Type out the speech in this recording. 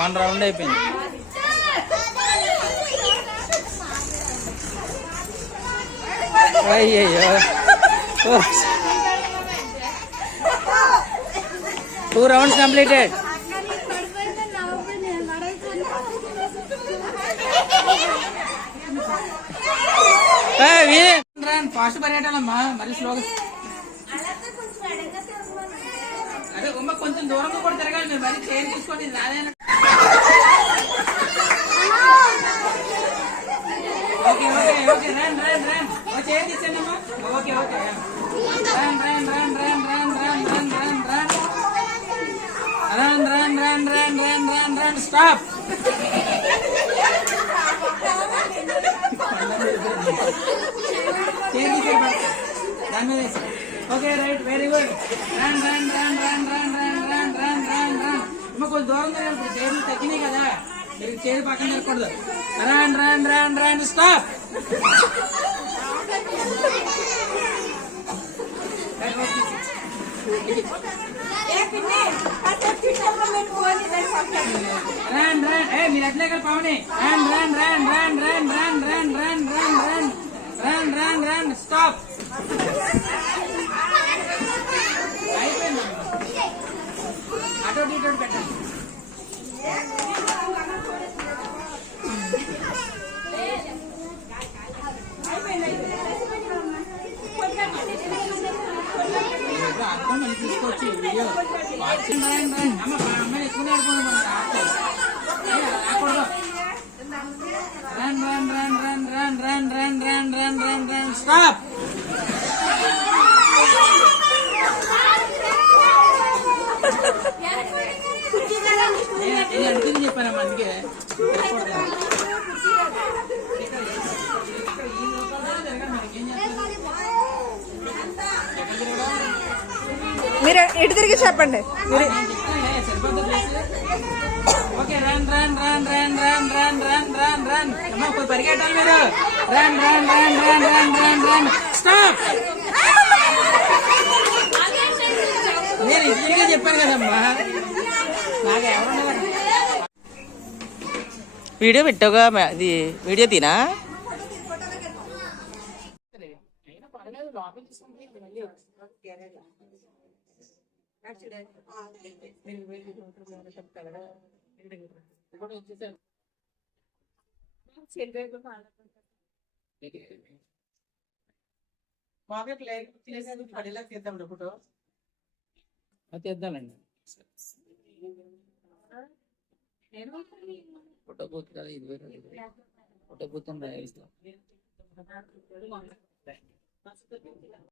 1 round అయిపోయింది. అయ్యయ్యో 2 rounds completed. Fast పరిగెట్టాలమ్మా, మరి స్లోగా. అదే ఉమ్మ కొంచెం దూరంగా కూడా తిరగాలి మీరు, మరి చైర్ తీసుకోండి. రాదేనా? Okay okay okay run run run chair తీసేయండి అమ్మా. Okay okay run run run run run run run run run run run run run run run run stop. Okay right, very good. Run run run run run run run run run run అమ్మ కొంచెం దూరం తిరగాలి, ఇప్పుడు చైర్లు తగ్గినాయి కదా, మీరు chair పక్కన తిరగకూడదు. Run run run run stop. Run run మీరు అట్లే కదా Pavani. Run run run run run run run run run run run run run stop. అయిపోయింది, అటు ఇటు పెట్టండి. అర్థం మళ్ళీ తీసుకోవచ్చు వీడియో. అమ్మాయి ఎక్కువనే ఆడుకోండి, మనకి రాకూడదు. Run run run run run run run run run run run stop. అడిగింది చెప్పానమ్మా, అందుకే మీరు ఎటు తిరిగి చెప్పండి. Okay run run run run run run run run run అమ్మా పరిగెట్టాలి మీరు. Run run run run run run run stop. నేను ఇంటిగా చెప్పాను కదమ్మా, నాకు ఎవరు వీడియో పెట్టావుగా, అది వీడియో తీనా. తీద్దామండి. ఫోటో బూత్ కదా ఇది, ఫోటో బూత్